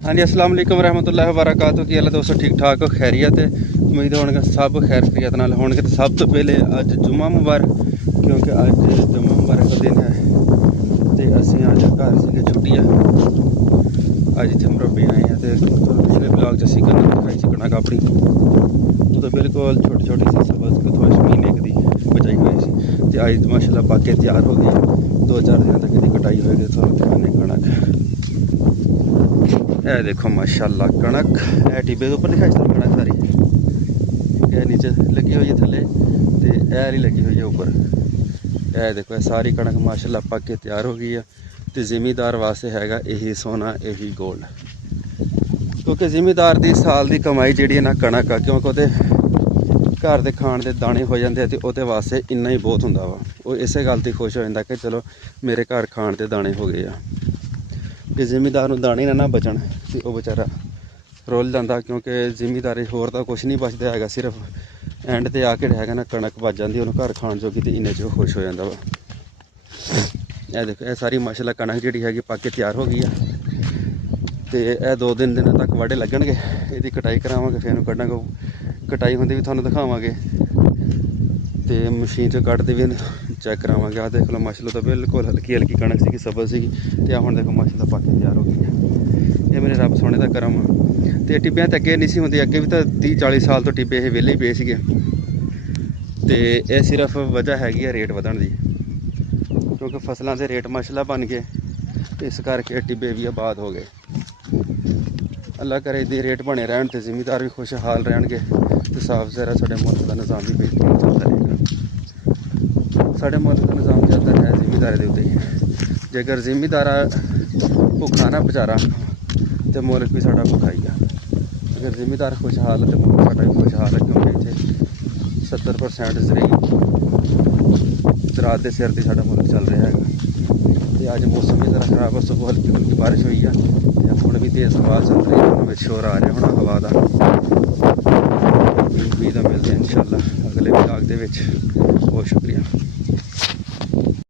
हाँ जी, अस्सलाम वालेकुम रहमतुल्लाहि व बरकातहू। की हाल है दोस्तों? ठीक ठाक हो, खैरियत है? उम्मीद होने सब खैर खैरियत नाल होने। तो सब तो पहले अज जुम्मा मुबारक, क्योंकि अज जुम्मा मुबारक का दिन है। तो असी अज घर से छुट्टी है, अज इतने मुरब्बे आए हैं। तो पिछले ब्लॉग च असी कनक दिखाई सी, कनक अपनी तो बिल्कुल छोटी छोटी सी सबज को महीने की बचाई हुई सी। तो अज माशाल्लाह पाके तैयार हो गई, 2-4 दिन तक इसकी कटाई होगी। थोड़ा दिखाने कनक ए देखो माशाल्लाह कणक ए टिब्बे के उपर दिखाई सर कणक सारी ए नीचे लगी हुई है, थले तो ए वाली लगी हुई है ऊपर। ए देखो ये सारी कणक माशाल्लाह पक के तैयार हो गई है। तो जिमीदार वास्ते हैगा यही सोना यही गोल्ड, क्योंकि जिमीदार की साल की कमाई जी है ना कणक आ, क्योंकि वो घर के खाण के दाने हो जाते हैं। तो वो वास्ते इन्ना ही बहुत होंगे वा, वो इस गल से खुश हो जाता कि चलो मेरे घर खाण के दाने हो गए आ। कि जिमीदार दाने ना बचन तो वह बेचारा रुल जाता, क्योंकि जिमीदारी होर तो कुछ नहीं बचता है, सिर्फ एंड ते आके है ना कणक बच जाती उन्होंने घर खाण जोगी। तो इन्ने च खुश हो जाता वा। यह देखो यह सारी माशाल्लाह कणक जी हैगी पक के तैयार हो गई है। तो यह 2-3 दिन तक वाढ़े लगणगे, यदी कटाई करावांगे, फिर कड्डांगे। कटाई होंदी भी तुहानूं दिखावांगे, तो मशीन च कट्टदे भी चैक करावांगे। आ देख लो माशाल्लाह तो बिल्कुल हल्की हल्की कणक सी, सबज सी। तो हुण देखो माशाल्लाह पक के तैयार हो गई है। ये मेरे रब सोने का करम आ। तो टिब्बियां तो अगे नहीं सी होंदी, अगे भी तो 30-40 साल तो टिब्बे ये वेले ही पे सीगे। तो यह सिर्फ वजह हैगी है रेट वधण दी, क्योंकि फसलों के रेट माशाल्लाह बन गए, तो इस करके टिब्बे भी आबाद हो गए। अल्लाह करे इहदे रेट बने रहन तो जिमीदार भी खुशहाल रहणगे, तो साफ ज़रा साडे मुल्क का निज़ाम भी बेहतरीन चलता रहेगा। साडे मुल्क का निज़ाम चलता है जिमीदारी के उत्ते ही। जेकर जिमीदार भुखा ना बेचारा तो मुल्क भी साडा भुखा ही आ। अगर जिमीदार खुशहाल है तो मुल्क साडा भी खुशहाल है, क्योंकि इत्थे 70% ज़राअत के सिर ते साडा मुल्क चल रहा है। तो अज मौसम भी ज़रा खराब है, सुबह हल्की हल्की बारिश हुई है, हुण भी तेज़ हवा चल रही है, शोर आ रहा होना हवा का। उम्मीद है मिलते हैं इंशाअल्लाह अगले ब्लॉग दे विच। बहुत शुक्रिया।